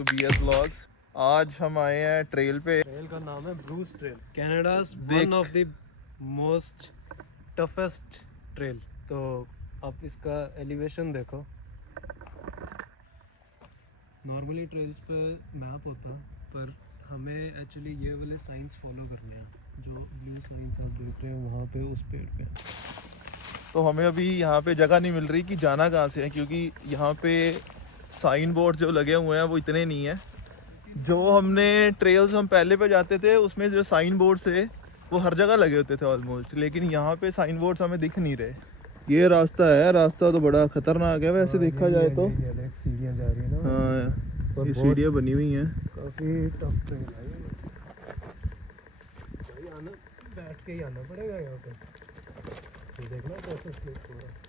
To BS vlogs. आज हम आए हैं ट्रेल पे। ट्रेल का नाम है Bruce Trail, Canada's one of the most toughest trail. तो आप इसका एलिवेशन देखो। नॉर्मली ट्रेल्स पे मैप होता पर हमें एक्चुअली ये वाले साइंस फॉलो करने हैं, जो ब्लू साइंस आप देख रहे हैं वहाँ पे उस पेड़ पे। तो हमें अभी यहाँ पे जगह नहीं मिल रही कि जाना कहाँ से है, क्योंकि यहाँ पे साइन बोर्ड जो लगे हुए हैं वो इतने नहीं है। जो हमने ट्रेल्स हम पहले पे जाते थे उसमें जो साइन बोर्ड थे वो हर जगह लगे होते थे ऑलमोस्ट, लेकिन यहाँ पे साइन बोर्ड्स हमें दिख नहीं रहे। ये रास्ता है, रास्ता तो बड़ा खतरनाक है वैसे देखा जाए तो। सीढ़ियाँ जा रही है ना। हाँ, ये सीढ़ियाँ बनी हुई हैं। काफ़ी टफ ट्रेल है भाई, आना बैठ के ही आना पड़ेगा यहाँ पे। देखना कैसे स्लिप हो रहा है।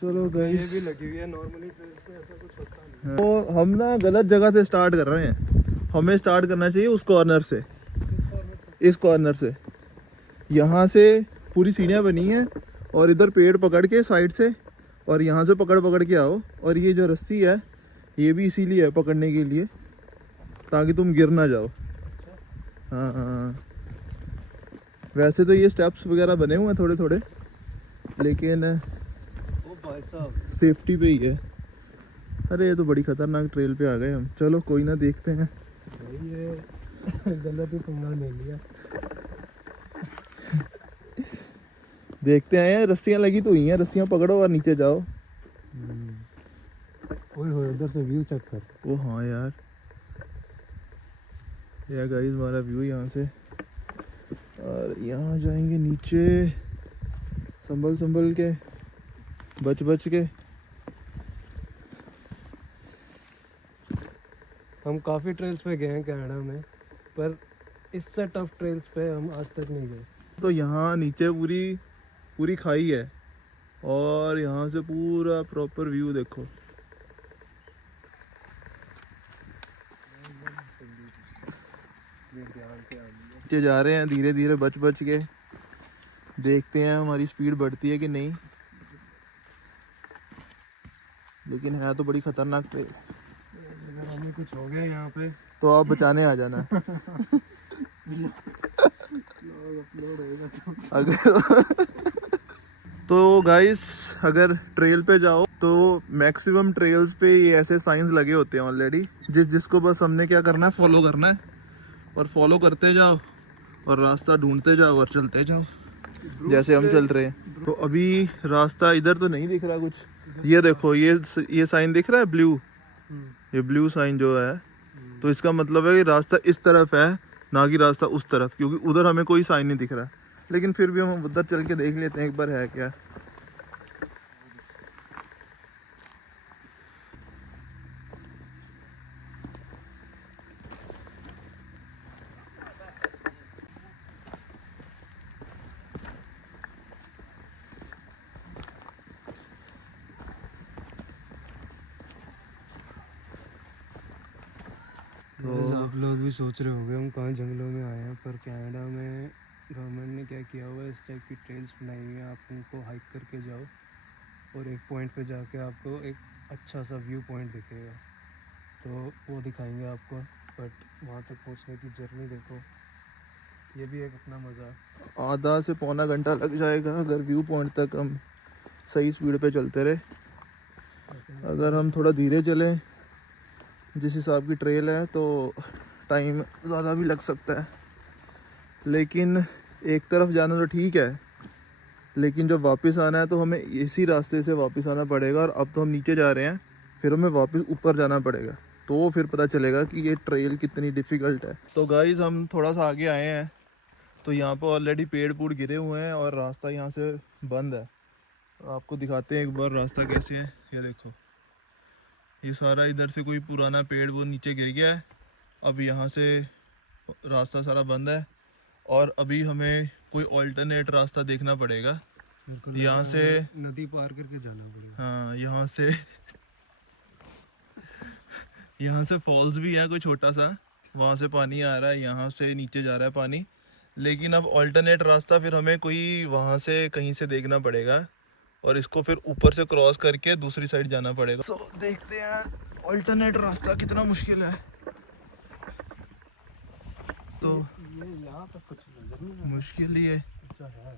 चलो गाइस, ये भी लगी हुई है। नॉर्मली ट्रेल्स पे ऐसा कुछ होता नहीं। तो हम ना गलत जगह से स्टार्ट कर रहे हैं। हमें स्टार्ट करना चाहिए उस कॉर्नर से, इस कॉर्नर से। यहाँ से पूरी सीढ़ियाँ बनी हैं और इधर पेड़ पकड़ के साइड से, और यहाँ से पकड़ पकड़ के आओ। और ये जो रस्सी है ये भी इसीलिए है, पकड़ने के लिए, ताकि तुम गिर ना जाओ। हाँ हाँ, वैसे तो ये स्टेप्स वगैरह बने हुए हैं थोड़े थोड़े, लेकिन भाई साहब सेफ्टी पे ही है। अरे ये तो बड़ी खतरनाक ट्रेल पे आ गए हम। चलो कोई ना, देखते हैं। भाई ये गलत ही पंगा ले लिया। देखते हैं। रस्सियाँ लगी तो हुई हैं, रस्सियाँ पकड़ो और नीचे जाओ। ओए होए, उधर से व्यू चेक कर। ओ हाँ यार, यह गाइस हमारा व्यू यहाँ से। और यहाँ जाएंगे नीचे, संभल संभल के, बच बच के। हम काफ़ी ट्रेल्स पे गए हैं कनाडा में, पर इससे टफ ट्रेल्स पे हम आज तक नहीं गए। तो यहाँ नीचे पूरी पूरी खाई है और यहाँ से पूरा प्रॉपर व्यू देखो। नीचे जा रहे हैं धीरे धीरे, बच बच के। देखते हैं हमारी स्पीड बढ़ती है कि नहीं, लेकिन है तो बड़ी खतरनाक ट्रेल। अगर हमें कुछ हो गया यहाँ पे तो आप बचाने आ जाना। अगर तो गाइस, अगर ट्रेल पे जाओ तो मैक्सिमम ट्रेल्स पे ये ऐसे साइंस लगे होते हैं ऑलरेडी, जिसको बस हमने क्या करना है, फॉलो करना है। और फॉलो करते जाओ और रास्ता ढूंढते जाओ और चलते जाओ, जैसे हम चल रहे हैं। तो अभी रास्ता इधर तो नहीं दिख रहा कुछ। ये देखो, ये साइन दिख रहा है ब्लू, ये ब्लू साइन जो है, तो इसका मतलब है कि रास्ता इस तरफ है, ना कि रास्ता उस तरफ, क्योंकि उधर हमें कोई साइन नहीं दिख रहा। लेकिन फिर भी हम उधर चल के देख लेते हैं एक बार है क्या। तो आप लोग भी सोच रहे होंगे हम कहाँ जंगलों में आए हैं, पर कनाडा में गवर्नमेंट ने क्या किया हुआ है, इस टाइप की ट्रेल्स बनाई हुई हैं। आप उनको हाइक करके जाओ और एक पॉइंट पे जाके आपको एक अच्छा सा व्यू पॉइंट दिखेगा, तो वो दिखाएंगे आपको। बट वहाँ तक पहुँचने की जर्नी देखो, ये भी एक अपना मज़ा। आधा से पौना घंटा लग जाएगा अगर व्यू पॉइंट तक हम सही स्पीड पे चलते रहे। अगर हम थोड़ा धीरे चलें जिस हिसाब की ट्रेल है तो टाइम ज़्यादा भी लग सकता है। लेकिन एक तरफ जाना तो ठीक है, लेकिन जब वापस आना है तो हमें इसी रास्ते से वापस आना पड़ेगा। और अब तो हम नीचे जा रहे हैं, फिर हमें वापस ऊपर जाना पड़ेगा, तो फिर पता चलेगा कि ये ट्रेल कितनी डिफ़िकल्ट है। तो गाइज़, हम थोड़ा सा आगे आए हैं, तो यहाँ पर ऑलरेडी पेड़ पूड़ गिरे हुए हैं और रास्ता यहाँ से बंद है। तो आपको दिखाते हैं एक बार रास्ता कैसे है। ये देखो, ये सारा इधर से कोई पुराना पेड़ वो नीचे गिर गया है। अब यहाँ से रास्ता सारा बंद है और अभी हमें कोई ऑल्टरनेट रास्ता देखना पड़ेगा। यहाँ से नदी पार करके जाना पड़ेगा। हाँ, यहाँ से फॉल्स भी है कोई छोटा सा, वहाँ से पानी आ रहा है, यहाँ से नीचे जा रहा है पानी। लेकिन अब ऑल्टरनेट रास्ता फिर हमें कोई वहाँ से कहीं से देखना पड़ेगा और इसको फिर ऊपर से क्रॉस करके दूसरी साइड जाना पड़ेगा। देखते हैं अल्टरनेट रास्ता कितना मुश्किल है। तो ये यहाँ तक कुछ नजर नहीं मुश्किल ही है। आता है।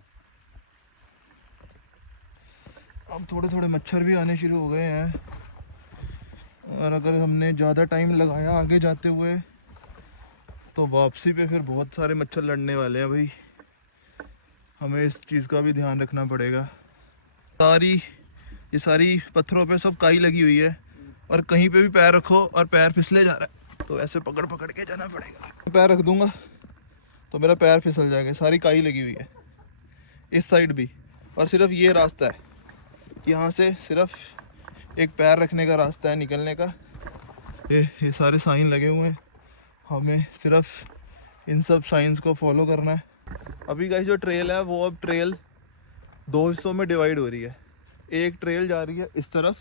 अब थोड़े थोड़े मच्छर भी आने शुरू हो गए हैं, और अगर हमने ज़्यादा टाइम लगाया आगे जाते हुए तो वापसी पे फिर बहुत सारे मच्छर लड़ने वाले हैं भाई। हमें इस चीज़ का भी ध्यान रखना पड़ेगा। ये सारी पत्थरों पे सब काई लगी हुई है, और कहीं पे भी पैर रखो और पैर फिसले जा रहा है तो ऐसे पकड़ पकड़ के जाना पड़ेगा। पैर रख दूंगा तो मेरा पैर फिसल जाएगा। सारी काई लगी हुई है इस साइड भी, और सिर्फ ये रास्ता है, यहाँ से सिर्फ एक पैर रखने का रास्ता है निकलने का। ये सारे साइन लगे हुए हैं, हमें सिर्फ इन सब साइंस को फॉलो करना है। अभी गाइस जो ट्रेल है वो अब ट्रेल दो हिस्सों में डिवाइड हो रही है। एक ट्रेल जा रही है इस तरफ,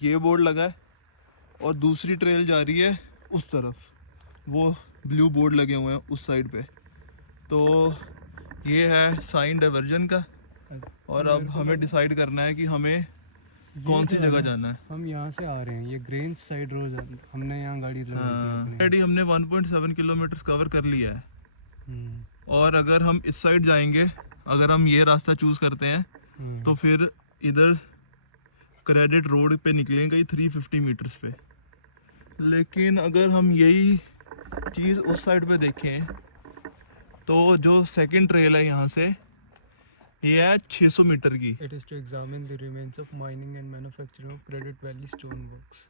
ये बोर्ड लगा है, और दूसरी ट्रेल जा रही है उस तरफ, वो ब्लू बोर्ड लगे हुए हैं उस साइड पे। तो ये है साइन डाइवर्जन का, और अब हमें डिसाइड करना है कि हमें कौन सी जगह जाना है। हम यहाँ से आ रहे हैं, ये ग्रेन साइड रोड हमने यहाँ गाड़ी लगाई थी ऑलरेडी हमने 1.7 किलोमीटर कवर कर लिया है, अपने। और अगर हम इस साइड जाएंगे, अगर हम ये रास्ता चूज़ करते हैं तो फिर इधर क्रेडिट रोड पे निकलेंगे 350 मीटर्स पे। लेकिन अगर हम यही चीज़ उस साइड पे देखें तो जो सेकंड ट्रेल है यहाँ से, ये है 600 मीटर की। It is to examine the remains of mining and manufacturing of Credit Valley stoneworks.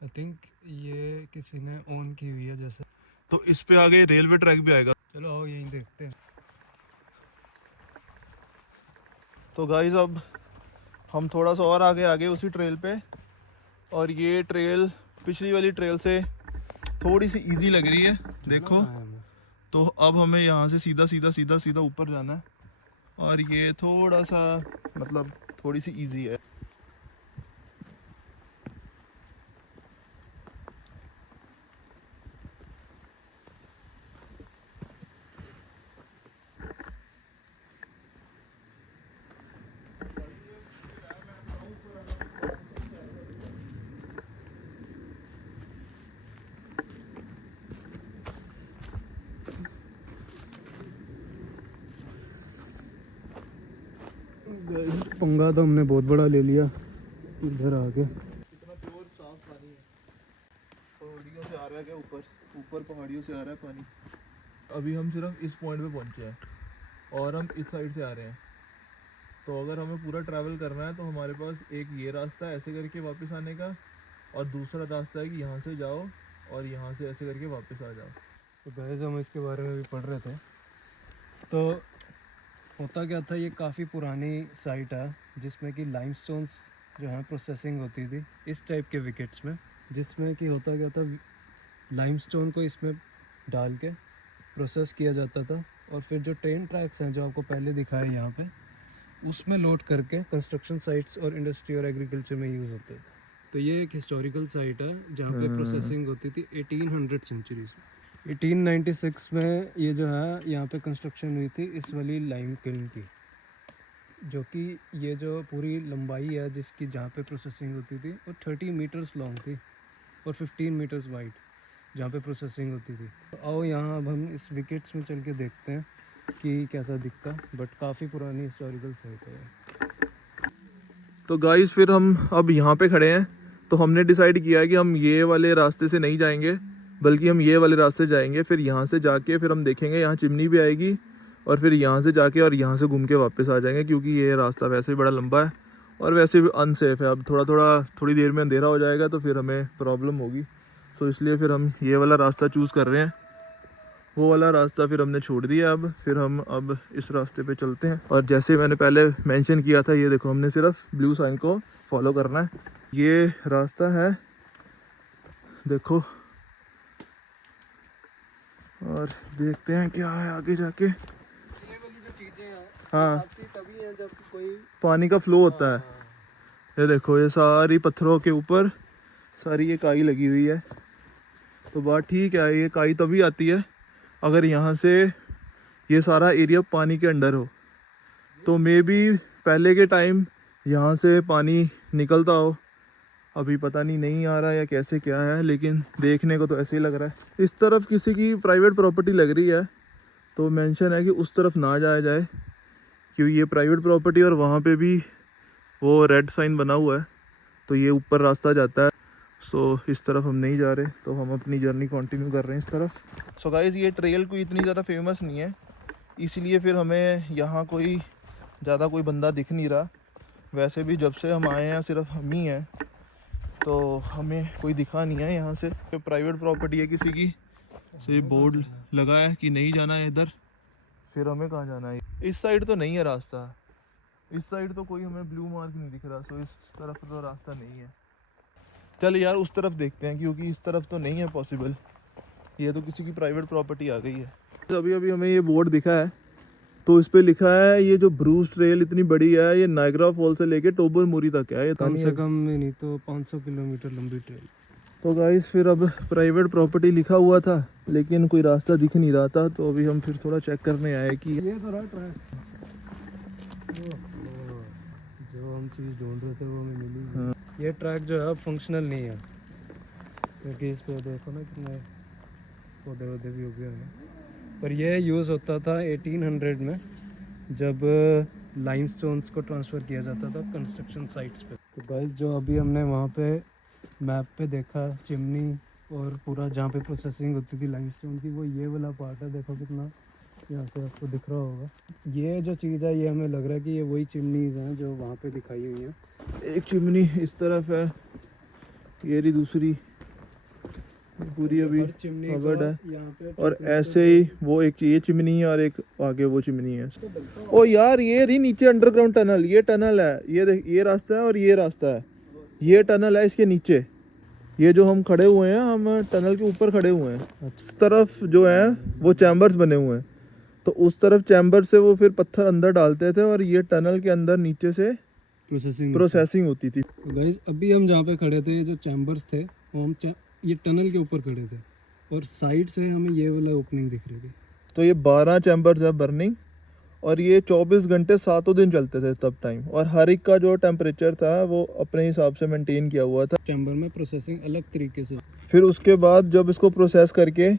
I think ये किसी ने ओन की हुई है जैसे। तो इस पे आगे रेलवे ट्रैक भी आएगा। चलो आओ यहीं देखते हैं। तो गाइस अब हम थोड़ा सा और आगे आगे उसी ट्रेल पे, और ये ट्रेल पिछली वाली ट्रेल से थोड़ी सी इजी लग रही है देखो। तो अब हमें यहाँ से सीधा सीधा सीधा सीधा ऊपर जाना है, और ये थोड़ा सा मतलब थोड़ी सी इजी है। पंगा तो हमने बहुत बड़ा ले लिया इधर आके। कितना प्योर साफ पानी है, पहाड़ियों से आ रहा है क्या, ऊपर ऊपर पहाड़ियों से आ रहा है पानी। अभी हम सिर्फ इस पॉइंट पे पहुंचे हैं, और हम इस साइड से आ रहे हैं। तो अगर हमें पूरा ट्रैवल करना है तो हमारे पास एक ये रास्ता है ऐसे करके वापस आने का, और दूसरा रास्ता है कि यहाँ से जाओ और यहाँ से ऐसे करके वापस आ जाओ। तो गाइस हम इसके बारे में भी पढ़ रहे थे। तो होता क्या था, ये काफ़ी पुरानी साइट है जिसमें कि लाइमस्टोन्स जो है प्रोसेसिंग होती थी इस टाइप के विकेट्स में, जिसमें कि होता क्या था, लाइमस्टोन को इसमें डाल के प्रोसेस किया जाता था, और फिर जो ट्रेन ट्रैक्स हैं जो आपको पहले दिखाए यहाँ पे, उसमें लोड करके कंस्ट्रक्शन साइट्स और इंडस्ट्री और एग्रीकल्चर में यूज़ होते थे। तो ये एक हिस्टोरिकल साइट है जहाँ पे प्रोसेसिंग होती थी 1800 सेंचुरी से। 1896 में ये जो है यहाँ पे कंस्ट्रक्शन हुई थी इस वाली लाइम किल्न की, जो कि ये जो पूरी लंबाई है जिसकी जहाँ पे प्रोसेसिंग होती थी वो 30 मीटर्स लॉन्ग थी और 15 मीटर्स वाइड जहाँ पे प्रोसेसिंग होती थी। तो आओ यहाँ अब हम इस विकेट्स में चल के देखते हैं कि कैसा दिखता, बट काफ़ी पुरानी हिस्टोरिकल साइट है। तो गाइस फिर हम अब यहाँ पे खड़े हैं, तो हमने डिसाइड किया है कि हम ये वाले रास्ते से नहीं जाएंगे, बल्कि हम ये वाले रास्ते जाएंगे। फिर यहाँ से जाके फिर हम देखेंगे यहाँ चिमनी भी आएगी, और फिर यहाँ से जाके और यहाँ से घूम के वापस आ जाएंगे, क्योंकि ये रास्ता वैसे भी बड़ा लंबा है और वैसे भी अनसेफ है। अब थोड़ी देर में अंधेरा हो जाएगा तो फिर हमें प्रॉब्लम होगी, तो इसलिए फिर हम ये वाला रास्ता चूज़ कर रहे हैं। वो वाला रास्ता फिर हमने छोड़ दिया। अब फिर हम अब इस रास्ते पे चलते हैं, और जैसे मैंने पहले मेंशन किया था, ये देखो हमने सिर्फ ब्लू साइन को फॉलो करना है। ये रास्ता है देखो, और देखते हैं क्या है आगे जाके। ये वाली जो चीज़ें हैं हाँ, तभी है जब कोई पानी का फ्लो होता है। ये देखो ये सारी पत्थरों के ऊपर सारी ये काई लगी हुई है। तो बात ठीक है, ये काई तभी आती है अगर यहाँ से ये सारा एरिया पानी के अंडर हो। तो मे बी पहले के टाइम यहाँ से पानी निकलता हो, अभी पता नहीं आ रहा या कैसे क्या है, लेकिन देखने को तो ऐसे ही लग रहा है। इस तरफ किसी की प्राइवेट प्रॉपर्टी लग रही है, तो मेंशन है कि उस तरफ ना जाया जाए क्योंकि ये प्राइवेट प्रॉपर्टी और वहाँ पे भी वो रेड साइन बना हुआ है, तो ये ऊपर रास्ता जाता है। सो इस तरफ हम नहीं जा रहे, तो हम अपनी जर्नी कंटिन्यू कर रहे हैं इस तरफ। सो गाइस ये ट्रेल कोई इतनी ज़्यादा फेमस नहीं है, इसलिए फिर हमें यहाँ कोई ज़्यादा कोई बंदा दिख नहीं रहा। वैसे भी जब से हम आए हैं सिर्फ हम ही हैं, तो हमें कोई दिखा नहीं है यहाँ से। तो प्राइवेट प्रॉपर्टी है किसी की, तो ये बोर्ड लगा है कि नहीं जाना है इधर। फिर हमें कहाँ जाना है? इस साइड तो नहीं है रास्ता, इस साइड तो कोई हमें ब्लू मार्क नहीं दिख रहा, सो इस तरफ तो रास्ता नहीं है। चल यार उस तरफ देखते हैं, क्योंकि इस तरफ तो नहीं है पॉसिबल, ये तो किसी की प्राइवेट प्रॉपर्टी आ गई है। तो अभी अभी हमें ये बोर्ड दिखा है, तो इस पे लिखा है ये जो ब्रूस ट्रेल इतनी बड़ी है, ये नायग्रा फॉल से लेके टोबरमुरी तक है। ये कम से कम नहीं तो 500 किलोमीटर लंबी ट्रेल। तो गाइस फिर अब प्राइवेट प्रॉपर्टी लिखा हुआ था, लेकिन कोई रास्ता दिख नहीं रहा था, तो अभी हम फिर थोड़ा चेक करने आए कि ये तो रहा ट्रैक, जो हम चीज़ ढूंढ रहे थे वो हमें मिली। हाँ। ये ट्रैक जो है अब फंक्शनल नहीं है, क्योंकि इस पे देखो ना कितने पौधे वौधे भी उगे हुए हैं। पर यह यूज़ होता था 1800 में, जब लाइमस्टोन्स को ट्रांसफ़र किया जाता था कंस्ट्रक्शन साइट्स पे। तो गाइस जो अभी हमने वहाँ पे मैप पे देखा चिमनी और पूरा जहाँ पे प्रोसेसिंग होती थी लाइमस्टोन की, वो ये वाला पार्ट है। देखो कितना यहाँ से आपको दिख रहा होगा। ये जो चीज़ है ये हमें लग रहा है कि ये वही चिमनीज़ हैं जो वहाँ पे दिखाई हुई हैं। एक चिमनी इस तरफ है, ये रही दूसरी, पूरी अभी कवर्ड है। यहाँ पे और ऐसे ही वो एक ये चिमनी है और एक आगे वो चिमनी है। ओ यार ये रही नीचे अंडरग्राउंड टनल, ये टनल है, ये देख, ये रास्ता है और ये रास्ता है, ये टनल है इसके नीचे। ये जो हम खड़े हुए हैं, हम टनल के ऊपर खड़े हुए हैं। उस तरफ जो है वो चैम्बर्स बने हुए हैं, तो उस तरफ चैम्बर से वो फिर पत्थर अंदर डालते थे और ये टनल के अंदर नीचे से प्रोसेसिंग होती थी। तो गाइस अभी हम जहाँ पे खड़े थे, ये जो चैम्बर्स थे वो हम ये टनल के ऊपर खड़े थे, और साइड से हमें ये वाला ओपनिंग दिख रही थी। तो ये 12 चैम्बर्स है बर्निंग, और ये 24 घंटे 7 दिन चलते थे तब टाइम, और हर एक का जो टेम्परेचर था वो अपने हिसाब से मेंटेन किया हुआ था। चैम्बर में प्रोसेसिंग अलग तरीके से। फिर उसके बाद जब इसको प्रोसेस करके,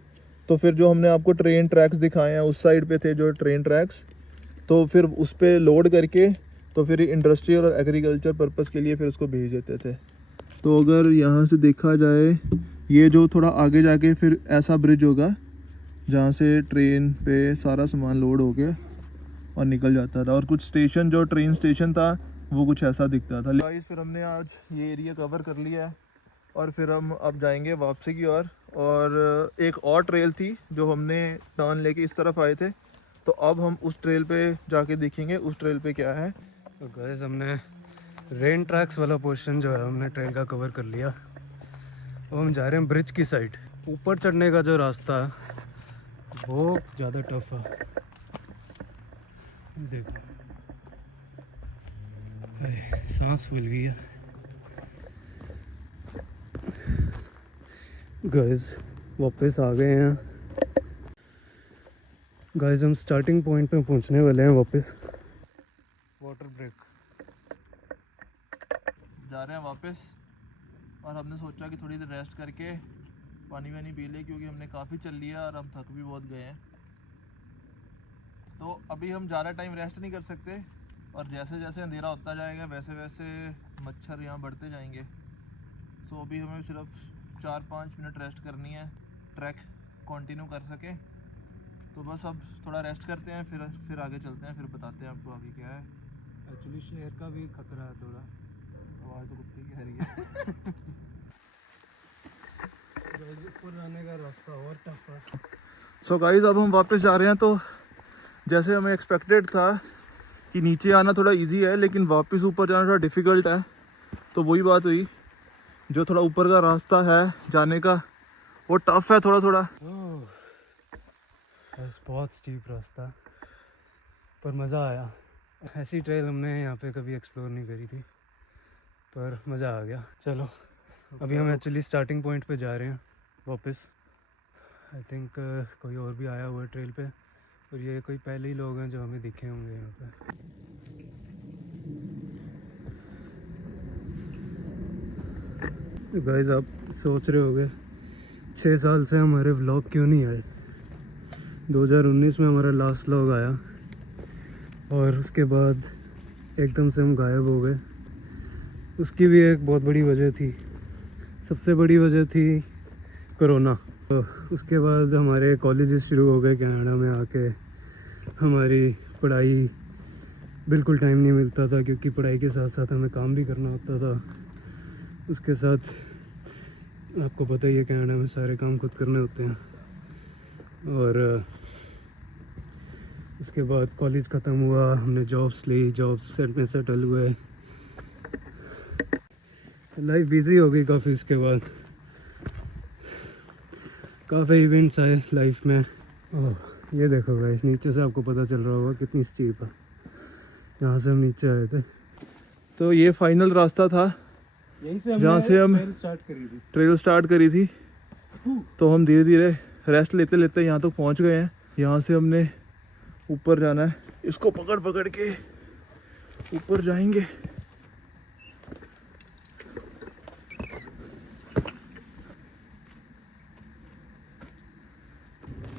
तो फिर जो हमने आपको ट्रेन ट्रैक्स दिखाए हैं उस साइड पे थे जो ट्रेन ट्रैक्स, तो फिर उस पर लोड करके तो फिर इंडस्ट्रियल और एग्रीकल्चर पर्पस के लिए फिर उसको भेज देते थे। तो अगर यहाँ से देखा जाए, ये जो थोड़ा आगे जाके फिर ऐसा ब्रिज होगा जहाँ से ट्रेन पे सारा सामान लोड हो गया और निकल जाता था, और कुछ स्टेशन जो ट्रेन स्टेशन था वो कुछ ऐसा दिखता था। गाइस फिर हमने आज ये एरिया कवर कर लिया है, और फिर हम अब जाएंगे वापसी की ओर। और एक और ट्रेल थी जो हमने टर्न लेके इस तरफ आए थे, तो अब हम उस ट्रेल पे जाके देखेंगे उस ट्रेल पे क्या है। तो गाइस हमने रेन ट्रैक्स वाला पोर्शन जो है हमने ट्रेल का कवर कर लिया। अब हम जा रहे हैं ब्रिज की साइड। ऊपर चढ़ने का जो रास्ता है वो ज़्यादा टफ है। देखो सांस फूल गई है। गाइस वापस आ गए हैं। गाइस हम स्टार्टिंग पॉइंट पे पहुंचने वाले हैं वापस। वाटर ब्रेक जा रहे हैं वापस, और हमने सोचा कि थोड़ी देर रेस्ट करके पानी वानी पी ले, क्योंकि हमने काफ़ी चल लिया और हम थक भी बहुत गए हैं। तो अभी हम ज़्यादा टाइम रेस्ट नहीं कर सकते, और जैसे जैसे अंधेरा होता जाएगा वैसे वैसे मच्छर यहाँ बढ़ते जाएंगे। सो अभी हमें सिर्फ 4-5 मिनट रेस्ट करनी है, ट्रैक कंटिन्यू कर सके। तो बस अब थोड़ा रेस्ट करते हैं, फिर आगे चलते हैं, फिर बताते हैं आपको आगे क्या है। एक्चुअली शेर का भी खतरा है थोड़ा। आवाज़ तो कुत्ते की आ रही है। ऊपर जाने का रास्ता और टफ है। सो गाइस अब हम वापस जा रहे हैं। तो जैसे हमें एक्सपेक्टेड था कि नीचे आना थोड़ा इजी है, लेकिन वापस ऊपर जाना थोड़ा डिफ़िकल्ट है। तो वही बात हुई, जो थोड़ा ऊपर का रास्ता है जाने का वो टफ है थोड़ा। बस बहुत स्टीप रास्ता, पर मज़ा आया। ऐसी ट्रेल हमने यहाँ पे कभी एक्सप्लोर नहीं करी थी, पर मज़ा आ गया। चलो अभी हम एक्चुअली स्टार्टिंग पॉइंट पे जा रहे हैं वापस। आई थिंक कोई और भी आया हुआ है ट्रेल पे, और ये कोई पहले ही लोग हैं जो हमें दिखे होंगे यहाँ पे। गाइस आप सोच रहे होगे 6 साल से हमारे व्लॉग क्यों नहीं आए। 2019 में हमारा लास्ट व्लॉग आया और उसके बाद एकदम से हम गायब हो गए। उसकी भी एक बहुत बड़ी वजह थी, सबसे बड़ी वजह थी कोरोना। तो उसके बाद हमारे कॉलेजेस शुरू हो गए कनाडा में आके। हमारी पढ़ाई बिल्कुल टाइम नहीं मिलता था, क्योंकि पढ़ाई के साथ साथ हमें काम भी करना होता था। उसके साथ आपको पता ही है कनाडा में सारे काम खुद करने होते हैं। और उसके बाद कॉलेज ख़त्म हुआ, हमने जॉब्स ली, जॉब्स में सेटल हुए, लाइफ बिजी हो गई काफ़ी। उसके बाद काफ़ी इवेंट्स आए लाइफ में। ओह ये देखो गाइस, नीचे से आपको पता चल रहा होगा कितनी स्टीप है। यहाँ से हम नीचे आए थे, तो ये फाइनल रास्ता था यहीं से जहाँ से हम ट्रेल स्टार्ट करी थी। तो हम धीरे धीरे रेस्ट लेते लेते यहाँ तक पहुँच गए हैं। यहाँ से हमने ऊपर जाना है, इसको पकड़ पकड़ के ऊपर जाएंगे।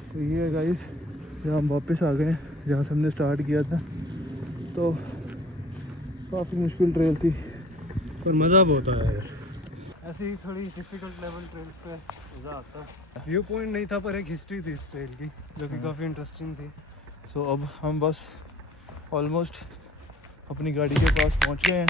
तो ये है गाइस, जहाँ हम वापस आ गए हैं जहाँ से हमने स्टार्ट किया था। तो काफ़ी मुश्किल ट्रेल थी, पर मज़ा बहुत आया यार। ऐसी ही थोड़ी डिफिकल्ट लेवल ट्रेल्स पे मज़ा आता है। व्यू पॉइंट नहीं था पर एक हिस्ट्री थी इस ट्रेल की, जो कि काफ़ी इंटरेस्टिंग थी। सो अब हम बस ऑलमोस्ट अपनी गाड़ी के पास पहुँच गए हैं।